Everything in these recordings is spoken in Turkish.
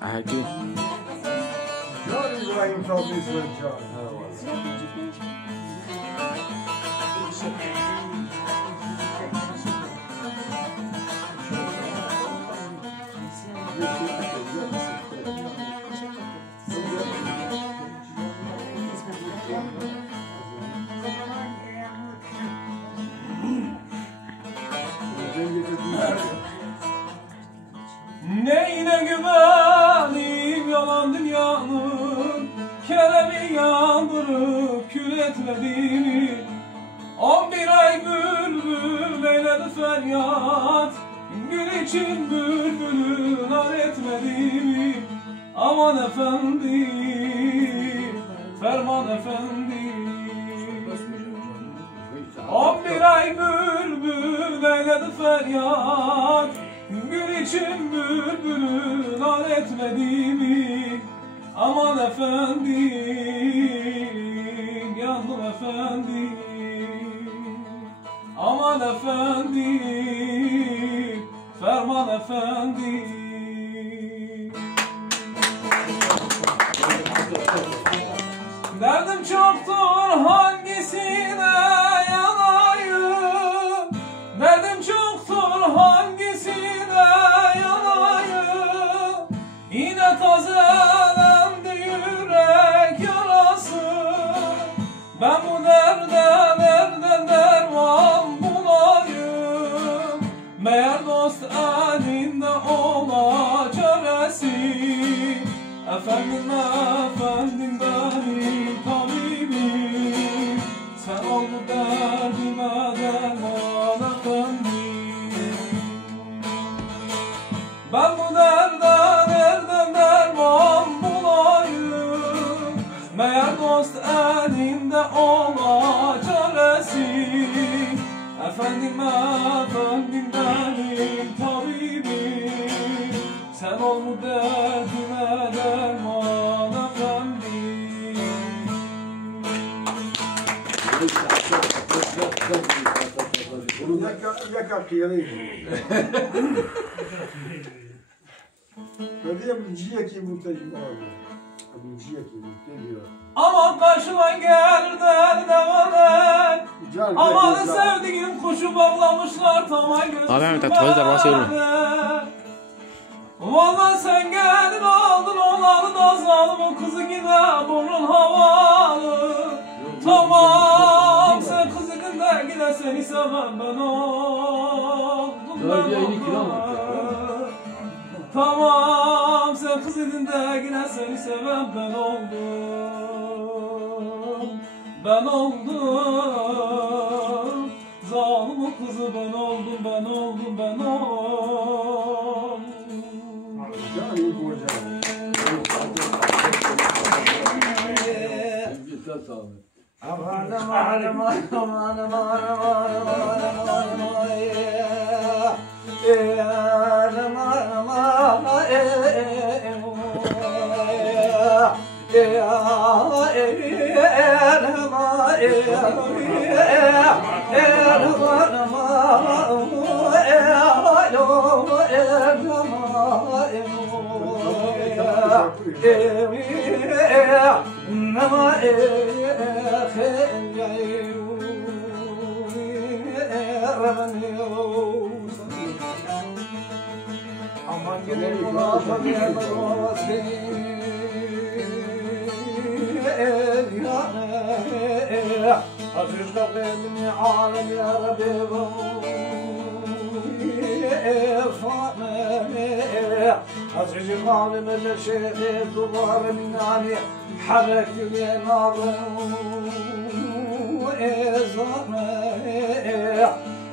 Aqui. Johnny İbrahim tatlıysa Johnny. Neyine güveneyim yalan dünyanın, Kerem'i yandırıp kül etmediğimi. 11 ay bülbül eyledi feryat, Gül için bülbülü nar etmediğimi. Aman efendim, ferman efendim. 11 ay bülbül eyledi feryat, Gül için bülbülü nar etmediğimi. Aman efendim, yandım efendim. Aman efendim, ferman efendim. Derdim çoktur hangisine yanayım, derdim çoktur hangisine yanayım. Yine tazelendi yürek yarası, ben bu derde nereden derman bulayım. Meğer dost elinde ola çaresi, efendim efendim benim tabibim. Sen ol bu derdime derman efendim. Ben bu derde nereden derman bulayım. Meğer dost elinde ola çaresi, efendim efendim benim tabibim. Sen ol bu derdime derman efendim. Яка кири. Kadıya bir ciğer ki mutluyum abi. Bir ciğer ki mutluyum. Aman karşıdan gel derde bana. Aman sevdiğim kuşu bağlamışlar tama gözüme. Abi Ahmet toz var söyle. Vallahi sen geldin aldın oğlanı da zalim kızı yine burnun havalı. Tamam sen kızı gide gide seni sevmem ben oldum ben. Tamam sen kız edinde yine seni seven ben oldum. Ben oldum. Zalim kızı ben oldum, ben oldum, ben oldum. Canım hocam. Aman aman aman aman aman aman gelirim aman أفرج قلبي عالم يا ربي أفرج عالم الشيخ الكبار من علي حركت لي نار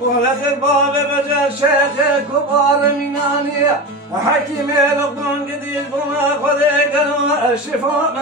ولد الباب بجا شيخ الكبار من علي حكيم القرآن قدير بما خذيك الشفاء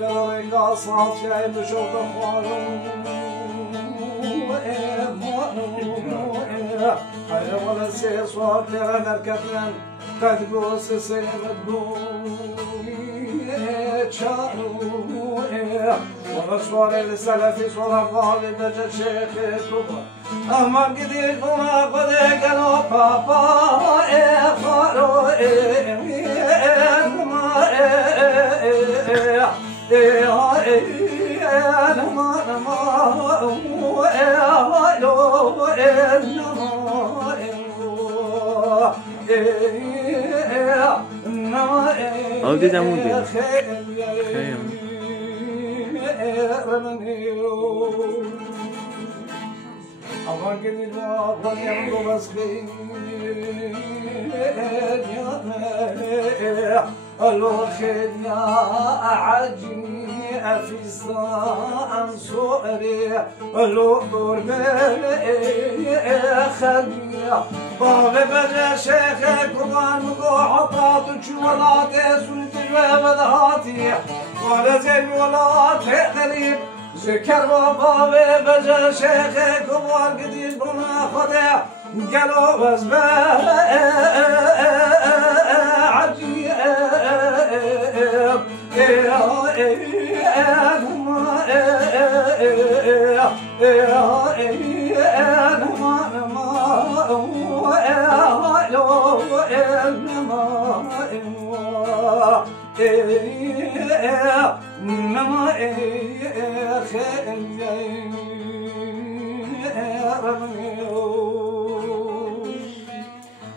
قدر قاصات شاي بشوط خوانو حيا ولا سير صوت لغنى الكتلان قد قوس سيمدو شارو ونصور السلفي صورة غالي بجا شيخ كوبا أما قدير هنا قد قالوا بابا خارو أو دي زمون دي خيام أما قدير هنا يرضو بسخين الوخيل يا عجني في الصام صوري الأمور بي خلي بابا بدا شيخك قرآن مقوحطات وشولاتي سنت الوابد هاتي ولا زين ولا تقريب ذكر بابا بدا شيخك قرآن قدير بنا خدع قالوا بس عجيب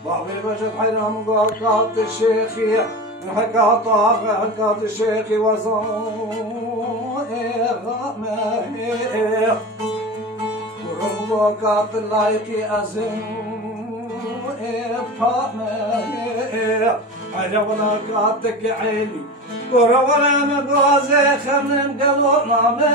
بعضي بجد حيرام قاطع الشيخي حكى طاق حكى الشيخي وصائر غامي وربك اللايقي أزم فامي عجبنا قاتك عيني ورونا مقازي خمم قلو مامي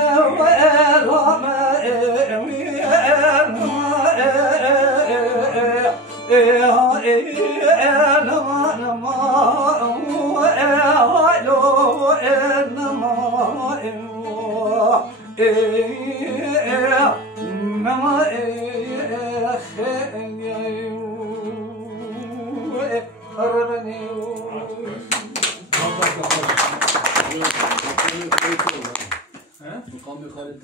مقام خالد